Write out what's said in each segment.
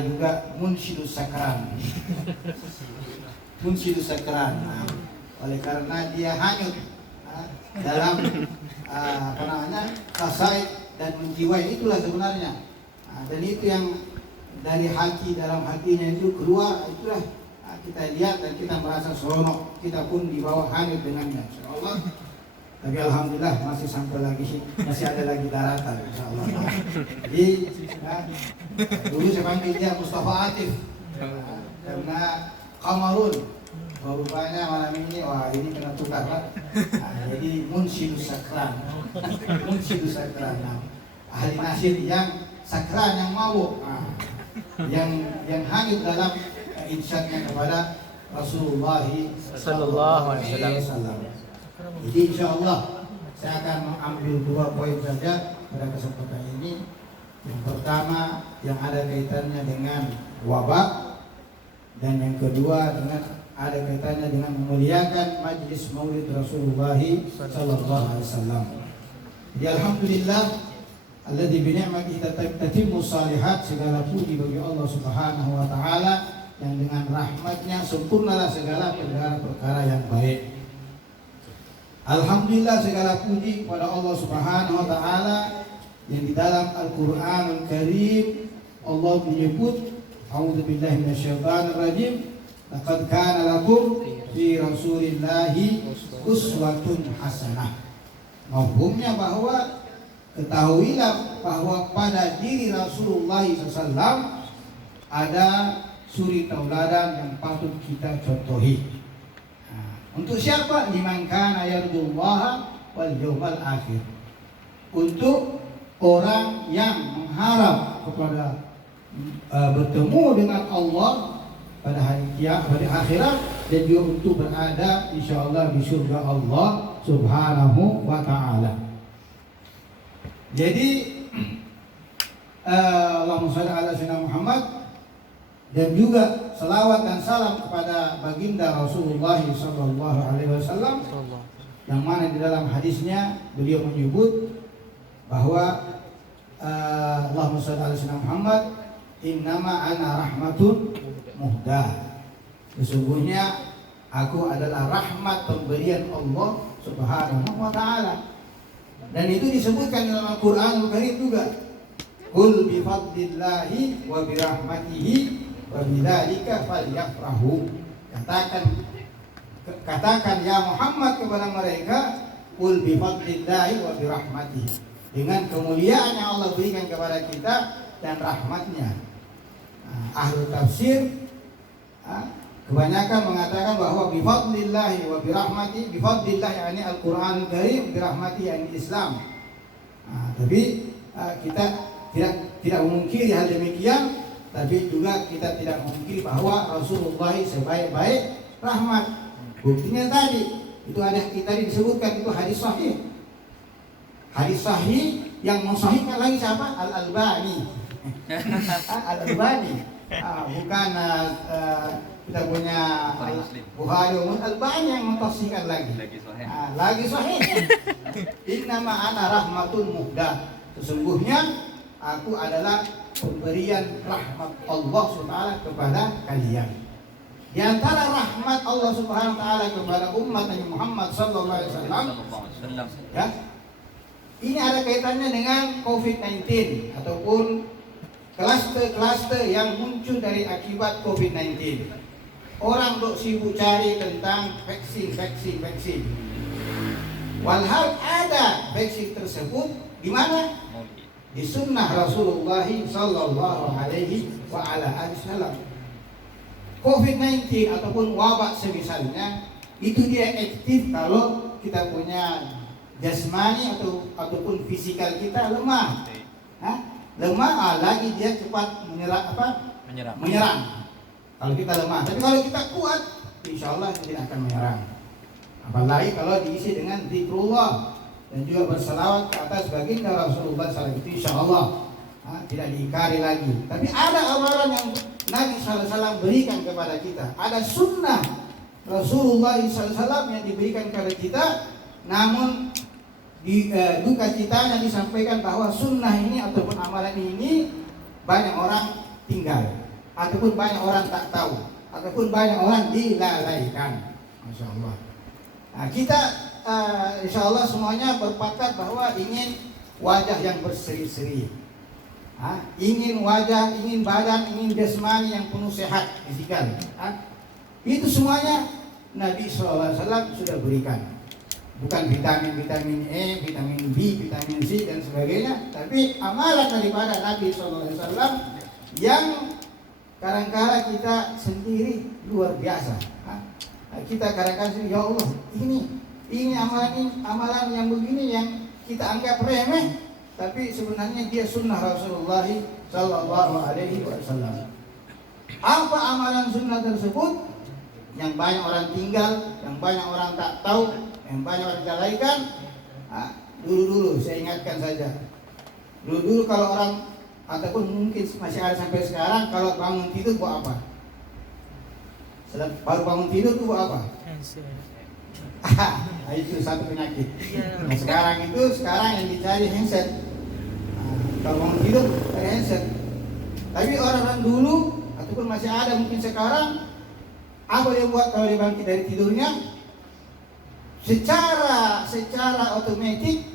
juga munsyidus sakran. Munsyidus sakran. Nah, oleh karena dia hanyut dalam kasaid dan menjiwai, itulah sebenarnya. Dan itu yang dari hati, dalam hatinya itu keluar, itulah kita lihat dan kita merasa seronok, kita pun dibawa hanyut dengannya, insyaallah. Tapi alhamdulillah masih sampai lagi, masih ada lagi daratan, insyaallah. Jadi dulu saya panggil dia Mustafa Atif karena Kamarun. Rupanya malam ini, wah ini kena tukar kan. Jadi munsyidus sakran. Munsyidus sakran. Ahli nasyid yang sakran, yang mabuk, yang hanyut dalam irsyadnya kepada Rasulullah sallallahu alaihi wasallam. Jadi insyaallah saya akan mengambil 2 poin saja pada kesempatan ini. Yang pertama yang ada kaitannya dengan wabah, dan yang kedua dengan ada kaitannya dengan memuliakan majlis Maulid Rasulullah sallallahu alaihi wasallam. Jadi alhamdulillah alladzi bi ni'matihi tatimmu shalihat, segala puji bagi Allah Subhanahu wa taala yang dengan rahmatnya sempurnalah segala perkara-perkara yang baik. Alhamdulillah segala puji kepada Allah Subhanahu wa taala yang di dalam Al-Qur'anul Karim Allah menyebut, a'udzubillahi minasyaitonir rajim, laqad kana lakum fi rasulillahi uswatun hasanah. Mafhumnya bahwa ketahuilah bahwa pada diri Rasulullah SAW ada suri tauladan yang patut kita contohi. Untuk siapa? Liman kana yarjullaha wal yawmal akhir. Untuk orang yang mengharap kepada bertemu dengan Allah pada hari kiamat, pada akhirat, dan juga untuk berada insyaallah di surga Allah Subhanahu wa taala. Jadi Allahumma shalli ala sayyidina Muhammad, dan juga selawat dan salam kepada baginda Rasulullah sallallahu alaihi wasallam, yang mana di dalam hadisnya beliau menyebut bahwa Allahumma shalli ala sayyidina Muhammad, innama ana rahmatun muhdah. Sesungguhnya aku adalah rahmat pemberian Allah Subhanahu wa taala. Dan itu disebutkan dalam Al-Qur'anul Karim juga. Qul bi fadlillahi wa bi rahmatihi wa bidzalika falyafrahu. Katakan ya Muhammad kepada mereka, qul bi fadlillahi wa bi rahmatihi, dengan kemuliaan yang Allah berikan kepada kita dan rahmatnya. Ahli tafsir kebanyakan mengatakan bahwa bi fadlillahi wa bi rahmatihi, bi fadlillahi yakni Al-Qur'anul Karim, bi rahmatihi yakni Islam. Tapi kita tidak memungkiri hal demikian. Tapi juga kita tidak memungkiri bahwa Rasulullah sebaik-baik rahmat. Buktinya tadi itu ada, tadi disebutkan itu hadis sahih. Hadis sahih yang mensahihkan lagi siapa? Al-Albani. Al-Albani. Bukan kita punya Bukhari, Al-Albani yang mentafsirkan lagi. Lagi sahih. Innama ana rahmatun muhdah. Sesungguhnya aku adalah pemberian rahmat Allah SWT kepada kalian. Di antara rahmat Allah Subhanahu wa taala kepada umat Nabi Muhammad sallallahu alaihi wasallam, ya. Ini ada kaitannya dengan COVID-19 ataupun klaster-klaster yang muncul dari akibat COVID-19. Orang dok sibuk cari tentang vaksin. Walhal ada vaksin tersebut di mana? Di sunnah Rasulullah sallallahu alaihi wa ala alihi wasallam. COVID-19 ataupun wabak semisalnya itu dia aktif kalau kita punya jasmani ataupun fisikal kita lemah. Lemah, lagi dia cepat menyerang. Kalau kita lemah. Tapi kalau kita kuat, insyaallah tidak akan menyerang. Apalagi kalau diisi dengan zikrullah dan juga berselawat ke atas baginda Rasulullah SAW, itu insyaallah tidak diingkari lagi. Tapi ada amalan yang Nabi SAW berikan kepada kita. Ada sunnah Rasulullah SAW yang diberikan kepada kita. Namun di duka citanya disampaikan bahwa sunnah ini ataupun amalan ini banyak orang tinggal. ataupun banyak orang tak tahu, ataupun banyak orang dilalaikan. Masya Allah. Nah, kita insya Allah semuanya berpakat bahwa ingin wajah yang berseri-seri, ingin wajah, ingin badan, ingin jasmani yang penuh sehat fisikal. Itu semuanya Nabi SAW sudah berikan. Bukan vitamin E, vitamin B, vitamin C dan sebagainya, tapi amalan daripada Nabi SAW yang kadang-kala kita sendiri luar biasa. Kita kadang-kadang ya Allah, ini amalan yang begini yang kita anggap remeh, tapi sebenarnya dia sunnah Rasulullah Sallallahu Alaihi Wasallam. Apa amalan sunnah tersebut yang banyak orang tinggal, yang banyak orang tak tahu, yang banyak orang lalaikan? Dulu saya ingatkan saja. Dulu kalau orang, ataupun mungkin masih ada sampai sekarang, kalau bangun tidur buat apa? Baru bangun tidur itu buat apa? Itu satu penyakit. Nah, sekarang yang dicari handset. Kalau bangun tidur cari handset. Tapi orang-orang dulu ataupun masih ada mungkin sekarang, apa dia buat kalau dia bangkit dari tidurnya? Secara otomatis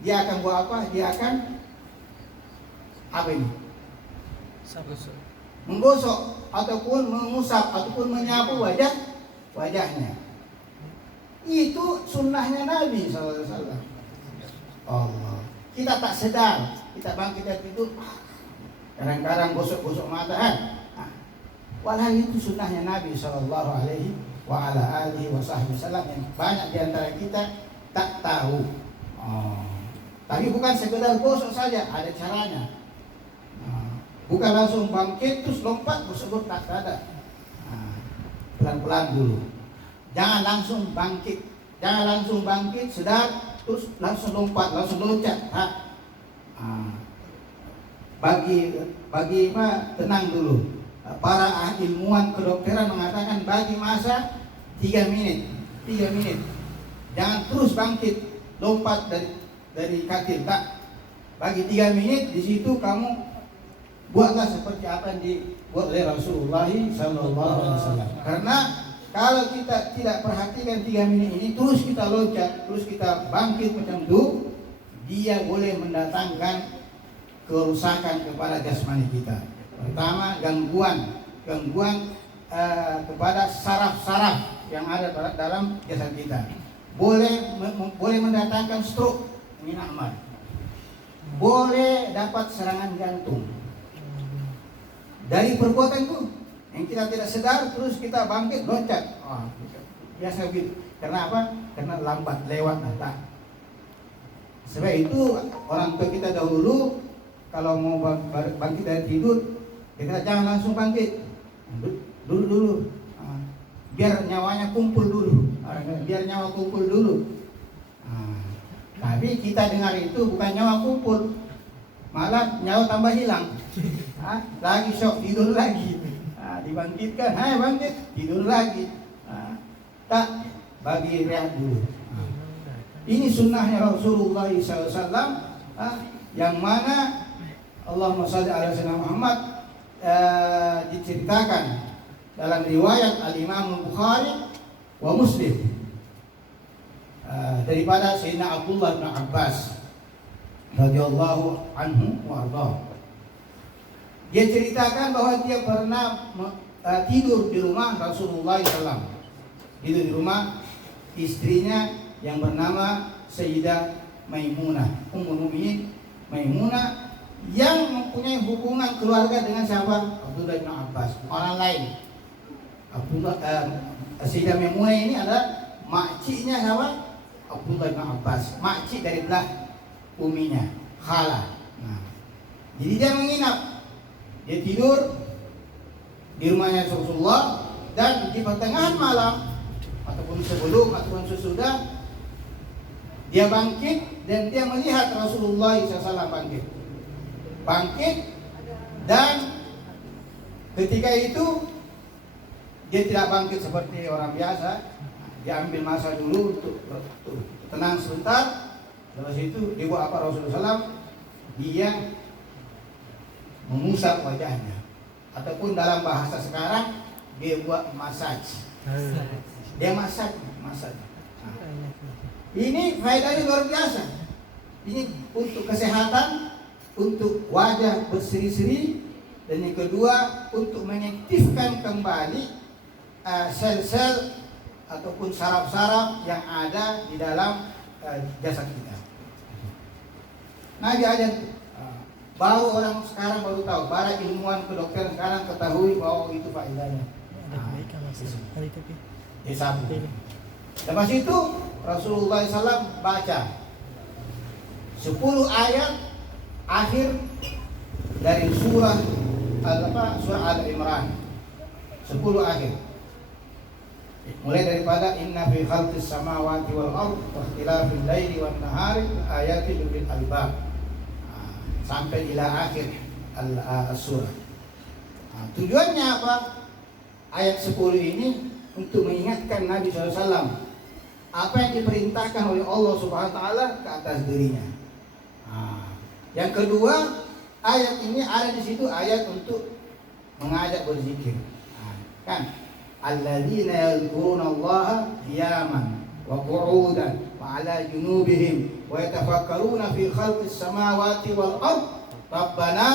dia akan buat apa? Dia akan apa ini? Menggosok ataupun mengusap ataupun menyapu wajahnya. Itu sunnahnya Nabi SAW. Allah. Kita tak sedar, kita bangkit dari tidur, kadang-kadang gosok-gosok mata kan. Walau itu sunnahnya Nabi Sallallahu Alaihi Wasallam yang banyak di antara kita tak tahu. Tapi bukan sekedar gosok saja, ada caranya. Bukan langsung bangkit terus lompat gosok tak ada. Pelan-pelan dulu. Jangan langsung bangkit, sedar terus langsung lompat, langsung loncat. Bagi tenang dulu. Para ilmuwan kedokteran mengatakan bagi masa 3 menit. Jangan terus bangkit lompat dari katil, tak. Bagi 3 menit, di situ kamu buatlah seperti apa yang dibuat oleh Rasulullah SAW. Karena kalau kita tidak perhatikan 3 menit ini, terus kita loncat, terus kita bangkit macam itu, dia boleh mendatangkan kerusakan kepada jasmani kita. Pertama, gangguan kepada saraf-saraf yang ada dalam jasad kita. Boleh mendatangkan stroke, minahmat. Boleh dapat serangan jantung. Dari perbuatan itu yang kita tidak sadar, terus kita bangkit loncat. Biasa begitu. Karena apa? Karena lambat lewat tak. Sebab itu orang tua kita dahulu kalau mau bangkit dari tidur, kita jangan langsung bangkit, dulu, biar nyawanya kumpul dulu, Tapi kita dengar itu bukan nyawa kumpul, malah nyawa tambah hilang. Lagi shock, tidur lagi, dibangkitkan, bangkit, tidur lagi. Tak, bagi rehat dulu. Ini sunnahnya Rasulullah SAW, yang mana Allahumma shalli ala sayyidina Muhammad diceritakan dalam riwayat Al-Imam Bukhari wa Muslim daripada Sayyidina Abdullah bin Abbas radhiyallahu anhu wa ardhah. Dia ceritakan bahwa dia pernah tidur di rumah Rasulullah SAW. Tidur di rumah istrinya yang bernama Sayyidah Maimunah, Ummul Mukminin Maimunah, yang mempunyai hubungan keluarga dengan siapa? Abdullah bin Abbas, orang lain. Sayyidah Maimunah ini adalah makciknya siapa? Abdullah bin Abbas, makcik dari belah uminya, khala. Jadi dia menginap, dia tidur di rumahnya Rasulullah, dan di pertengahan malam ataupun sebelum ataupun sesudah dia bangkit dan dia melihat Rasulullah SAW bangkit, dan ketika itu dia tidak bangkit seperti orang biasa. Dia ambil masa dulu untuk tenang sebentar. Setelah itu dia buat apa Rasulullah SAW? Dia mengusap wajahnya. ataupun dalam bahasa sekarang dia buat massage. Dia massage. Nah, ini faedahnya luar biasa. Ini untuk kesehatan, untuk wajah berseri-seri, dan yang kedua untuk mengaktifkan kembali sel-sel ataupun saraf-saraf yang ada di dalam jasad kita. Nabi ajar, baru orang sekarang baru tahu, para ilmuwan kedokteran sekarang ketahui bahwa itu faedahnya. Lepas itu Rasulullah SAW baca 10 ayat akhir dari surah Al-Imran. 10 akhir. Mulai daripada inna fi khalqis samawati wal ardh wa ikhtilafil laili wan nahari ayatin lil albab sampai ila akhir surah. Tujuannya apa? Ayat 10 ini untuk mengingatkan Nabi SAW apa yang diperintahkan oleh Allah Subhanahu wa taala ke atas dirinya. Yang kedua, ayat ini ada di situ ayat untuk mengajak berzikir. Kan? Alladzina yadhkurunallaha qiyaman wa qu'udan wa 'ala junubihim wa yatafakkaruna fi khalqis samawati wal ardh rabbana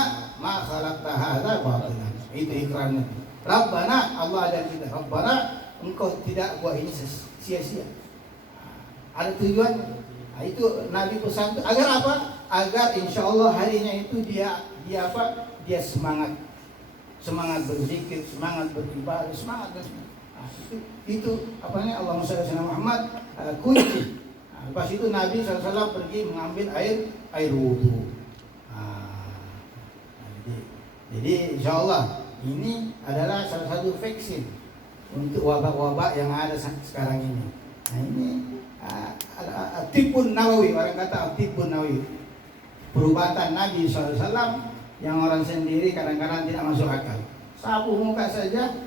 ma khalaqta hadza batila. Itu ikrarnya. Rabbana, Allah ada kita. Rabbana, engkau tidak buat ini sia-sia. Ada tujuan. Itu Nabi pesan itu agar apa? Agar insyaallah harinya itu dia semangat berzikir, semangat beribadah, semangat. Itu apanya Allah Muhammad kunci. Lepas itu Nabi SAW pergi mengambil air wudhu. Jadi insyaallah ini adalah salah satu vaksin untuk wabak-wabak yang ada sekarang ini. Nah ini Tibun Nawawi, orang kata Tibun Nawawi, perubatan Nabi SAW yang orang sendiri kadang-kadang tidak masuk akal. Sapu muka saja,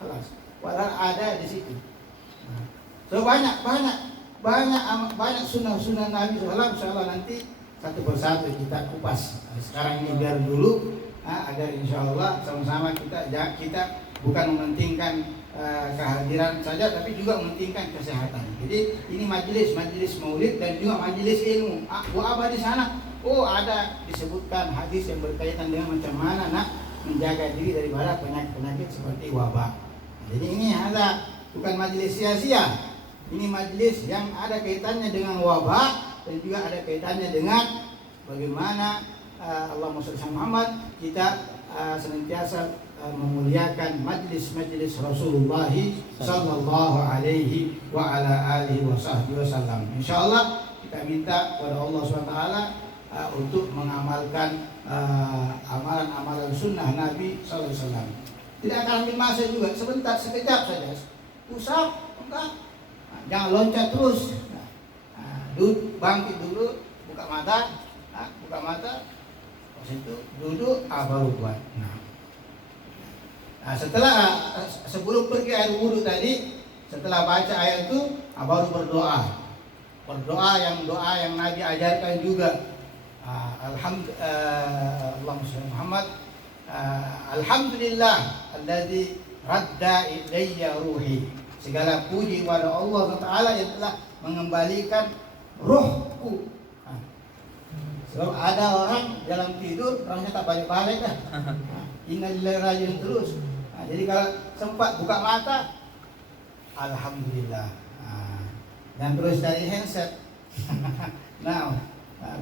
kelas. Padahal ada di situ. So banyak sunnah Nabi SAW. Insyaallah nanti satu persatu kita kupas. Sekarang ini biar dulu, agar insyaallah sama-sama kita bukan mementingkan kehadiran saja, tapi juga mementingkan kesehatan. Jadi ini majelis maulid dan juga majelis ilmu. Buat apa di sana? Oh, ada disebutkan hadis yang berkaitan dengan macam mana nak menjaga diri daripada penyakit seperti wabak. Jadi ini ada bukan majelis sia-sia. Ini majelis yang ada kaitannya dengan wabak dan juga ada kaitannya dengan bagaimana Allahumma shalli ala Muhammad, kita senantiasa memuliakan majlis-majlis Rasulullah sallallahu alaihi wa ala alihi wasallam. Insyaallah kita minta kepada Allah Subhanahu wa taala untuk mengamalkan amalan-amalan sunnah Nabi sallallahu alaihi wasallam. Tidak akan ambil masa juga, sebentar, sekejap saja. Usap, enggak. Jangan loncat terus. Bangkit dulu, buka mata. Pas itu duduk, baru buat. Setelah sebelum pergi air wudhu tadi, setelah baca ayat itu, baru berdoa. Doa yang Nabi ajarkan juga. Allahumma shalli Muhammad. Alhamdulillah alladzi radda ilayya ruhi. Segala puji kepada Allah Taala yang telah mengembalikan ruhku. Sebab ada orang dalam tidur rasanya tak balik-balik dah. Innalillahi rajiun terus. Jadi kalau sempat buka mata, alhamdulillah. Dan terus dari handset.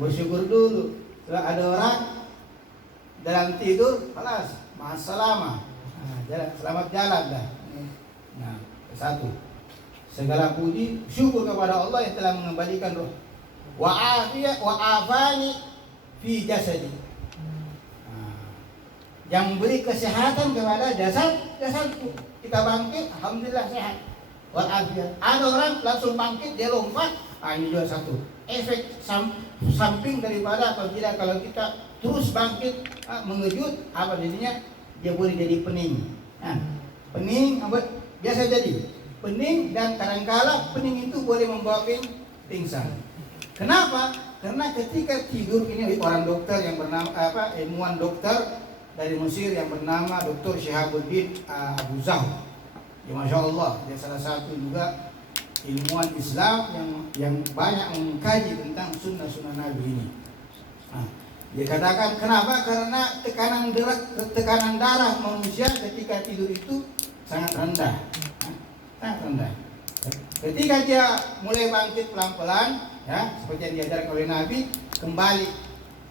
Bersyukur dulu. Kalau ada orang dalam tidur, kelas, ma'assalamah. Selamat jalan dah. Satu. Segala puji syukur kepada Allah yang telah mengembalikan roh. Wa afani fi jasadi. Yang memberi kesehatan kepada jasadku. Kita bangkit, alhamdulillah sehat. Wal afiyat. Ada orang langsung bangkit, dia lompat. Ini juga satu efek samping daripada apabila kalau kita terus bangkit mengejut, apa jadinya? Dia boleh jadi pening. Pening biasa jadi pening, dan kadang-kala pening itu boleh membawa pingsan. Kenapa? Karena ketika tidur, ini orang dokter yang bernama ilmuwan dokter dari Mesir yang bernama Dr. Syihabuddin Abu Zahr. Ya Masya Allah, dia salah satu juga ilmuwan Islam yang banyak mengkaji tentang sunnah-sunnah Nabi ini. Nah, dia katakan kenapa? Karena tekanan darah manusia ketika tidur itu sangat rendah, sangat rendah. Ketika dia mulai bangkit pelan-pelan, ya seperti yang diajarkan oleh Nabi,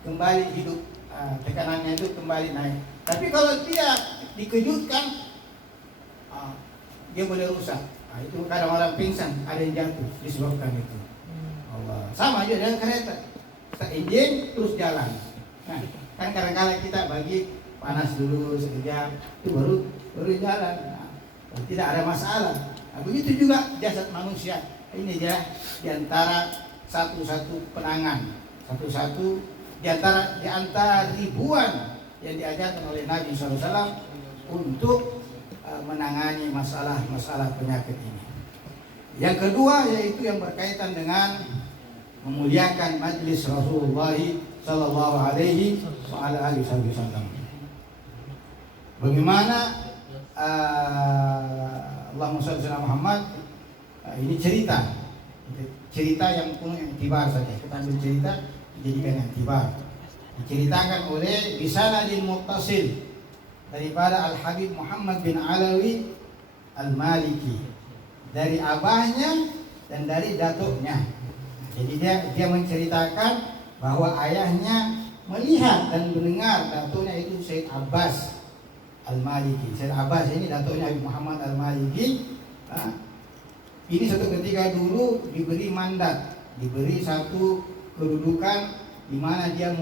kembali hidup, tekanannya itu kembali naik. Tapi kalau dia dikejutkan, dia boleh rusak. Itu kadang orang pingsan, ada yang jatuh disebabkan itu. Allah. Sama aja dengan kereta, start engine terus jalan. Nah, kan kadang-kadang kita bagi panas dulu sekejap, itu baru jalan. Nah, tidak ada masalah. Nah, begitu juga jasad manusia. Ini dia diantara satu penangan, di antara ribuan yang diajarkan oleh Nabi SAW untuk menangani masalah penyakit ini. Yang kedua yaitu yang berkaitan dengan memuliakan majlis Rasulullah Sallallahu Alaihi Wasallam. Bagaimana Allahumma shalli ala Muhammad, ini cerita yang penuh iktibar saja. Kita ambil cerita dijadikan iktibar. Diceritakan oleh bisanadin muttasil daripada Al-Habib Muhammad bin Alawi Al-Maliki, dari abahnya dan dari datuknya. Jadi dia menceritakan bahwa ayahnya melihat dan mendengar datuknya itu Syed Abbas Al-Maliki. Syed Abbas ini datuknya Habib Muhammad Al-Maliki. Ini suatu ketika dulu diberi mandat, diberi satu kedudukan di mana dia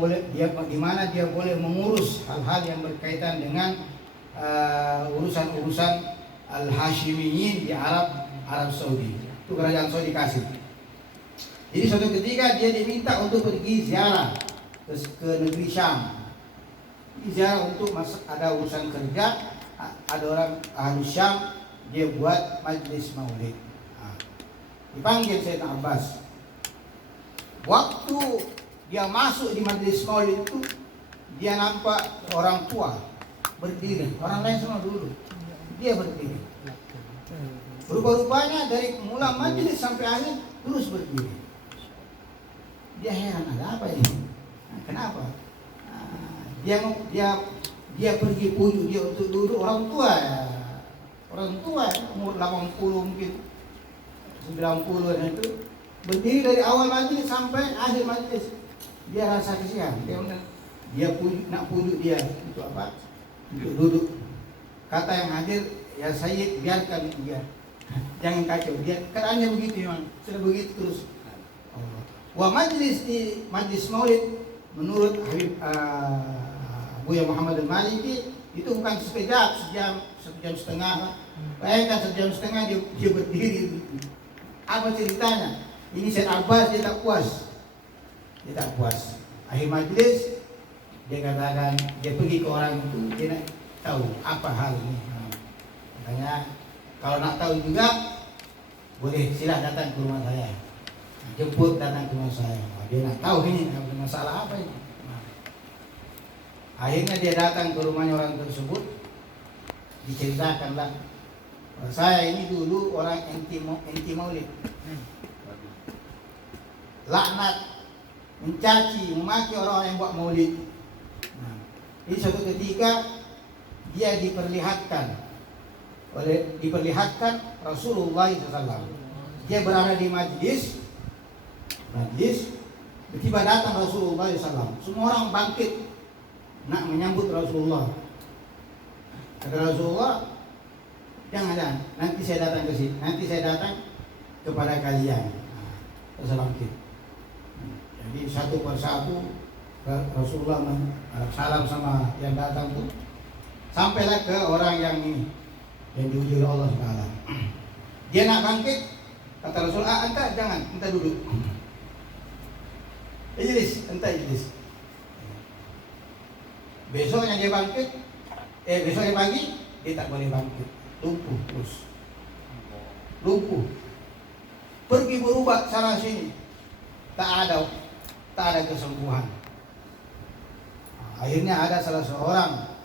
boleh mengurus hal-hal yang berkaitan dengan urusan-urusan Al-Hashimiyin di Arab Saudi. Itu kerajaan Saudi kasih. Jadi suatu ketika dia diminta untuk pergi ziarah ke negeri Syam. Ziarah untuk ada urusan kerja, ada orang ahli Syam, dia buat majlis maulid. Dipanggil Syed Abbas. Waktu dia masuk di majlis maulid itu, dia nampak orang tua berdiri, orang lain semua duduk, dia berdiri. Rupa-rupanya dari mula majlis sampai akhir terus berdiri. Dia heran, ada apa ini? Kenapa? Dia pergi pujuk dia untuk duduk, orang tua umur 80 mungkin 90 itu berdiri dari awal majlis sampai akhir majlis. Dia rasa kesian, dia pujuk dia untuk apa? Untuk duduk. Kata yang hadir, ya Sayyid, biarkan dia, jangan kacau. Dia keadaannya begitu memang, sudah begitu terus. Wah, majlis maulid menurut Habib Buya Muhammad Al-Maliki itu bukan sekejap, sejam setengah. Bayangkan sejam setengah dia berdiri. Apa ceritanya? Ini Syed Abbas dia tak puas. Akhir majlis dia katakan, dia pergi ke orang itu, dia nak tahu apa hal ini. Makanya kalau nak tahu juga boleh sila datang ke rumah saya. Jemput datang ke rumah saya. Dia nak tahu ini masalah apa ini. Akhirnya dia datang ke rumahnya orang tersebut, diceritakanlah, saya ini dulu orang anti maulid, laknat, mencaci, memaki orang-orang yang buat maulid. Jadi suatu ketika dia diperlihatkan Rasulullah SAW. Dia berada di majlis, tiba datang Rasulullah SAW. Semua orang bangkit nak menyambut Rasulullah. Kata Rasulullah, jangan, nanti saya datang ke sini, nanti saya datang kepada kalian. Terus bangkit. Jadi satu persatu Rasulullah salam sama yang datang tuh, sampailah ke orang yang ini, yang diuji oleh Allah Taala. Dia nak bangkit, kata Rasul, anta jangan, anta duduk. Ijlis. Besoknya dia bangkit, besoknya pagi dia tak boleh bangkit, lumpuh terus, pergi berubat sana sini, tak ada kesembuhan. Akhirnya ada salah seorang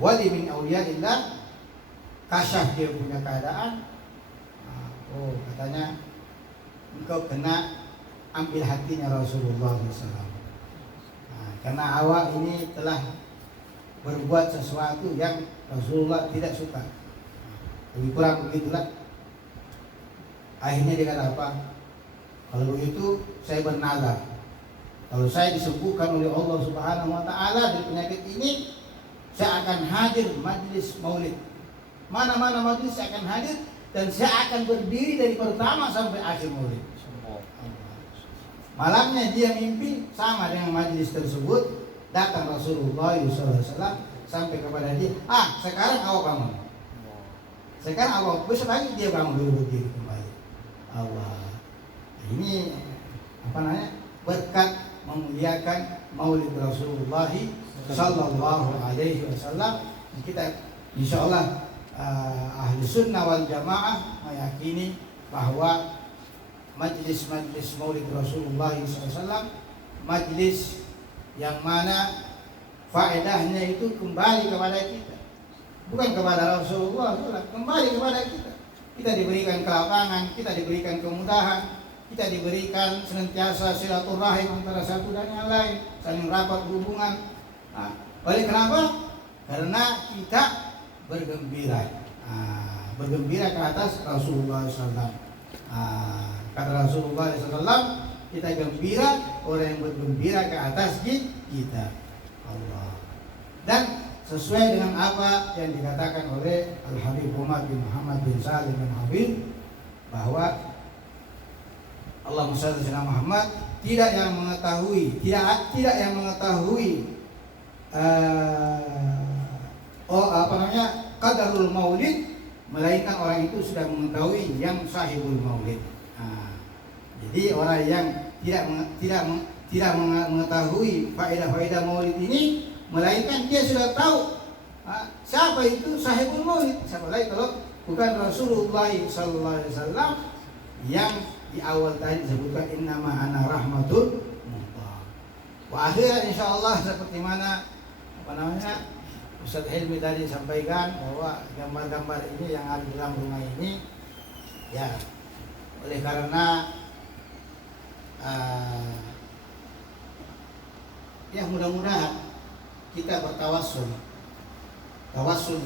wali min auliyaillah, kasyaf dia punya keadaan. Oh, katanya engkau kena ambil hatinya Rasulullah SAW. Karena awak ini telah berbuat sesuatu yang Rasulullah tidak suka. Lebih kurang begitulah. Akhirnya dia kata apa? Kalau begitu saya bernazar, kalau saya disembuhkan oleh Allah Subhanahu wa taala dari penyakit ini, saya akan hadir majlis maulid. Mana-mana majlis saya akan hadir, dan saya akan berdiri dari pertama sampai akhir maulid. Malamnya dia mimpi sama dengan majlis tersebut, datang Rasulullah SAW sampai kepada dia, sekarang awak bangun. Sekarang awak, besok lagi dia bangun dulu berdiri kembali. Allah, ini apa namanya, berkat memuliakan maulid Rasulullah Sallallahu Alaihi Wasallam. Kita insya Allah ahli sunnah wal jamaah meyakini bahwa majlis-majlis maulid Rasulullah SAW majlis yang mana faedahnya itu kembali kepada kita, bukan kepada Rasulullah, kembali kepada kita. Kita diberikan kelapangan, kita diberikan kemudahan, kita diberikan senantiasa silaturahim antara satu dan yang lain, saling rapat hubungan. Oleh kenapa? Karena kita bergembira, bergembira ke atas Rasulullah SAW. Kata Rasulullah SAW, kita gembira, orang yang bergembira ke atas kita. Allah. Dan sesuai dengan apa yang dikatakan oleh Al-Habib Umar bin Muhammad bin Salim bin Habib, bahwa Allahumma shalli ala Muhammad, tidak yang mengetahui qadarul maulid, melainkan orang itu sudah mengetahui yang sahibul maulid. Jadi orang yang tidak mengetahui faedah-faedah maulid ini, melainkan dia sudah tahu siapa itu sahibul maulid. Siapa lagi kalau bukan Rasulullah sallallahu alaihi wasallam yang di awal tadi disebutkan innama ana rahmatul muhtaq. Wa akhirnya insyaallah seperti mana Ustaz Hilmi tadi sampaikan, bahwa gambar-gambar ini yang ada dalam rumah ini, ya oleh karena ya mudah-mudahan kita bertawassul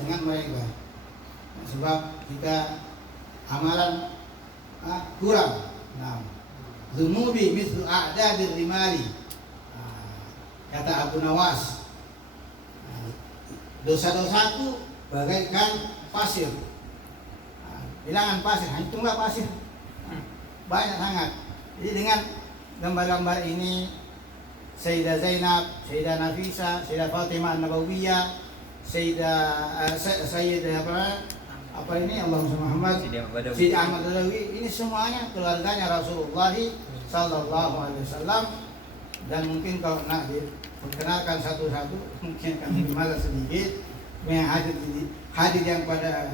dengan mereka, sebab kita amalan kurang. Dzunubi mithlu a'dadir rimali, kata Abu Nawas, dosa-dosaku bagaikan pasir, bilangan pasir, hitunglah pasir, banyak sangat. Jadi dengan gambar-gambar ini, Sayyidah Zainab, Sayyidah Nafisa, Sayyidah Fatimah An-Nabawiyah, Sayyidah Allahumma Muhammad, Sayyidah Ahmad Badawi, ini semuanya keluarganya Rasulullah Sallallahu Alaihi Wasallam. Dan mungkin kalau nak diperkenalkan satu-satu, mungkin kami malas sedikit. Yang hadir yang pada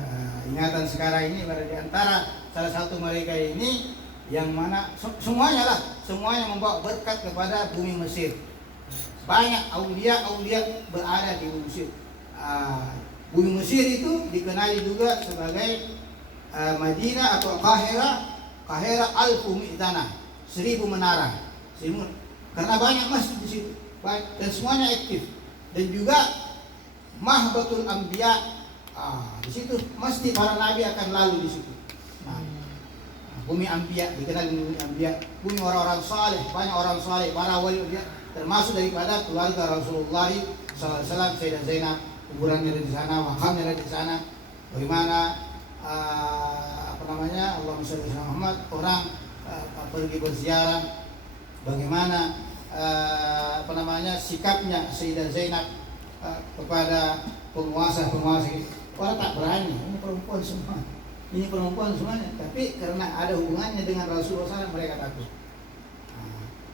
ingatan sekarang ini, pada diantara salah satu mereka ini, yang mana semuanya membawa berkat kepada bumi Mesir. Banyak aulia berada di bumi Mesir. Bumi Mesir itu dikenali juga sebagai Madinah atau Qahira alfu mi'tanah, 1000 menara. Karena banyak masjid di situ, dan semuanya aktif. Dan juga Mahbatul Anbiya, di situ mesti para nabi akan lalu di situ. Bumi Anbiya, dikenal bumi Anbiya, bumi orang-orang saleh, banyak orang saleh, para wali, termasuk daripada keluarga Rasulullah SAW. Sayyidah Zainab, kuburannya ada di sana, makamnya ada di sana. Bagaimana Allahumma shalli ala Muhammad, orang pergi berziarah, bagaimana sikapnya Sayyidah Zainab kepada penguasa. Orang tak berani, ini perempuan semuanya, tapi karena ada hubungannya dengan Rasulullah SAW, mereka takut.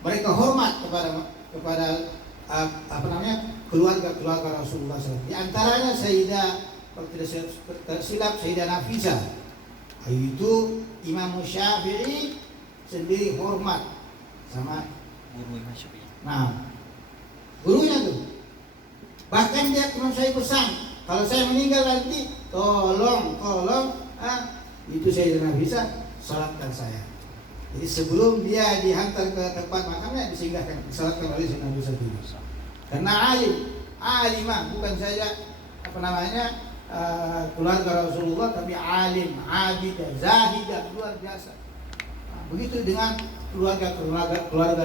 Mereka hormat kepada keluarga Rasulullah SAW. Di antaranya Sayyidah Nafisa, itu Imam Syafi'i sendiri hormat sama guru Imam Syafi'i. Gurunya tuh Bahkan dia Imam Syafi'i pesan, kalau saya meninggal nanti tolong itu Sayyidina Nafisa salatkan saya. Jadi sebelum dia dihantar ke tempat makamnya disinggahkan, disalatkan oleh Sayyidina Nafisa dulu. Karena alimah bukan saja keluarga Rasulullah, tapi alim, abidah, zahidah, luar biasa. Nah, begitu dengan keluarga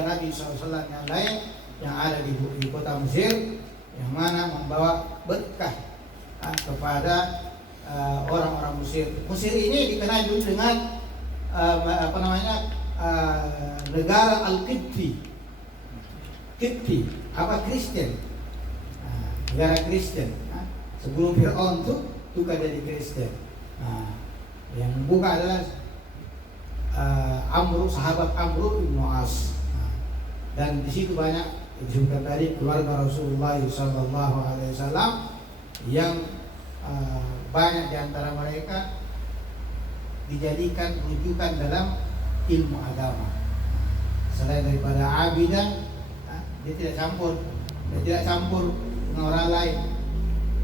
Nabi SAW yang lain yang ada di kota Mesir, yang mana membawa berkah kepada orang-orang Mesir. Mesir ini dikenal dulu dengan negara Al-Qibti. Qibti, Kristen. Negara Kristen. Sebelum Fir'aun itu kan jadi Kristen. Yang membuka adalah sahabat Amr bin As. Dan di situ banyak disebutkan tadi keluarga Rasulullah SAW yang banyak diantara mereka dijadikan rujukan dalam ilmu agama. Selain daripada abidan, dia tidak campur dengan orang lain,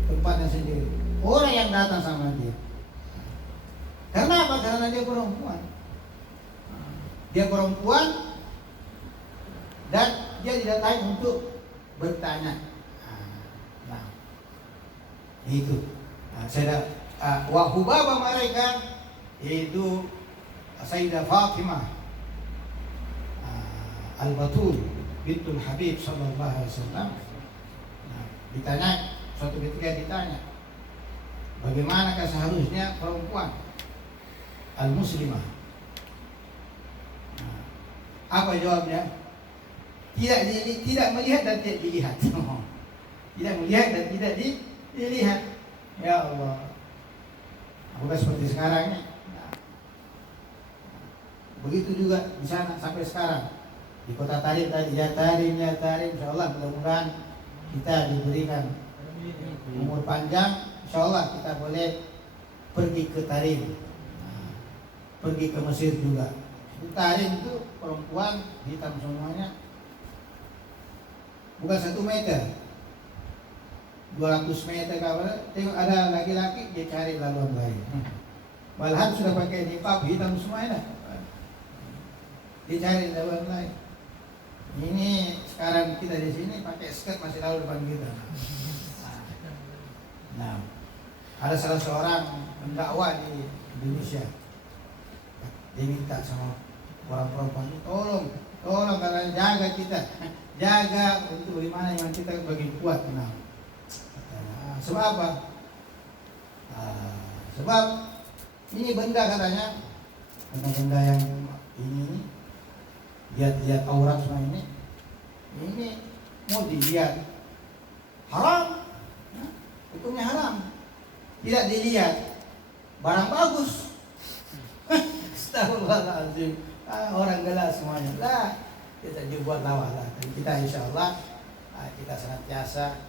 tempatnya sendiri. Orang yang datang sama dia. Karena apa? Karena dia perempuan. Dia perempuan dan dia didatangi untuk bertanya. Nah, itu. Saya wahubaba mereka yaitu Sayyidah Fatimah Al-Batul bintul Habib sallallahu alaihi wasallam. Ditanya suatu ketika bagaimanakah seharusnya perempuan al-muslimah? Apa jawabnya? Tidak melihat dan tidak dilihat. Tidak melihat dan tidak dilihat. Ya Allah. Bukan seperti sekarang ini. Begitu juga di sana sampai sekarang. Di kota Tarim tadi, ya Tarim, insyaallah mudah-mudahan kita diberikan umur panjang, insyaallah kita boleh pergi ke Tarim, pergi ke Mesir juga. Di Tarim itu perempuan hitam semuanya, bukan 1 meter, 200 meter kawan. Tengok ada laki-laki dia cari laluan lain. Malahan sudah pakai niqab hitam semuanya, dia cari laluan lain. Ini sekarang kita di sini pakai skirt masih lalu depan kita. Nah, ada salah seorang pendakwah di Indonesia, dia minta sama orang perempuan, tolong kalian jaga kita, jaga untuk bagaimana yang kita bagi kuat. Nah, sebab apa? Sebab ini benda katanya, benda yang ini lihat aurat semua ini mau dilihat haram, hukumnya haram. Tidak dilihat barang bagus. Astagfirullahaladzim. Orang gelap semuanya lah, kita buat lawan lah. Dan kita insyaallah kita senantiasa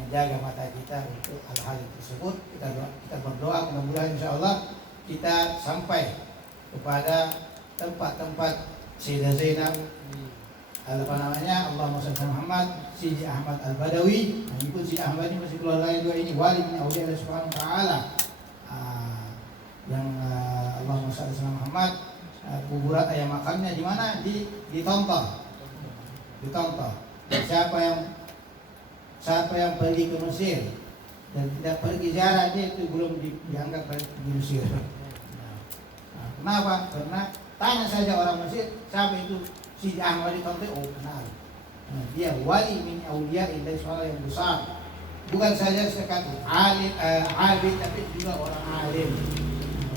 menjaga mata kita untuk hal-hal tersebut. Kita berdoa mudah-mudahan insyaallah kita sampai kepada tempat-tempat Sayyidah Zainab Allahumma shalli ala Muhammad, Sidi Ahmad Al-Badawi. Meskipun Sidi Ahmad ini masih keluarga dua ini wali min auliya Allah Subhanahu wa taala. Yang Allahumma shalli ala Muhammad, kuburan ayam makamnya di mana? Di Tonton. Siapa yang pergi ke Mesir dan tidak pergi ziarah, dia itu belum dianggap pergi ke Mesir. Kenapa? Karena tanya saja orang Mesir, siapa itu Sidi Ahmad di Tonton? Oh, kenal. Dia wali min auliya Allah Subhanahu yang besar. Bukan saja sekat alim, tapi juga orang alim.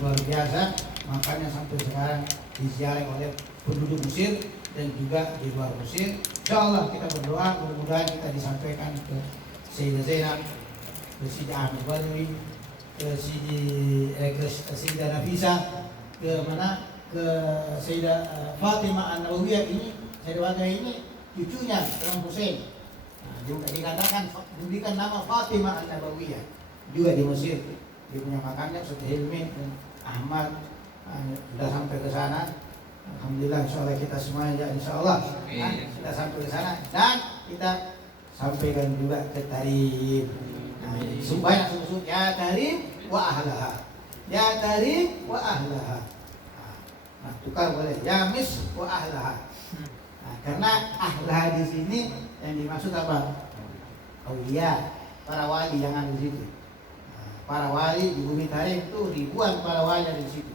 Luar biasa. Makanya sampai sekarang diziarahi oleh penduduk Mesir dan juga di luar Mesir. Insyaallah kita berdoa mudah-mudahan kita disampaikan ke Sayyidah Zainab, ke Sidi Ahmad Badawi, ke Sayyidah Nafisa, ke Sayyidah Fatimah An-Nawawiyah ini, Sayyidah ini cucunya Imam Hussein. Juga dikatakan diberikan nama Fatimah An-Nawawiyah juga di Mesir. Dia punya makamnya seperti Hilmi dan Ahmad. Sudah sampai ke sana. Alhamdulillah, insyaallah kita semuanya insyaallah kita sampai ke sana dan kita sampaikan juga ke Tarim. Nah, banyak sebut ya Tarim wa ahlaha, ya Tarim wa ahlaha. Nah, tukar boleh ya Mis wa ahlaha. Nah, karena ahlaha di sini yang dimaksud apa? Aulia, para wali yang ada di situ. Nah, para wali di bumi Tarim itu ribuan para wali ada di situ.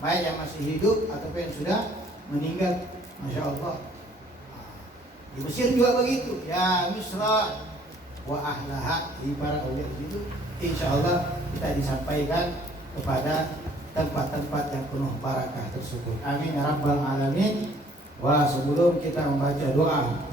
Baik yang masih hidup ataupun yang sudah meninggal, masya Allah. Di Mesir juga begitu. Ya Misra wa ahlaha, di para aulia itu, insya Allah kita disampaikan kepada tempat-tempat yang penuh barakah tersebut. Amin ya rabbal alamin. Wah, sebelum kita membaca doa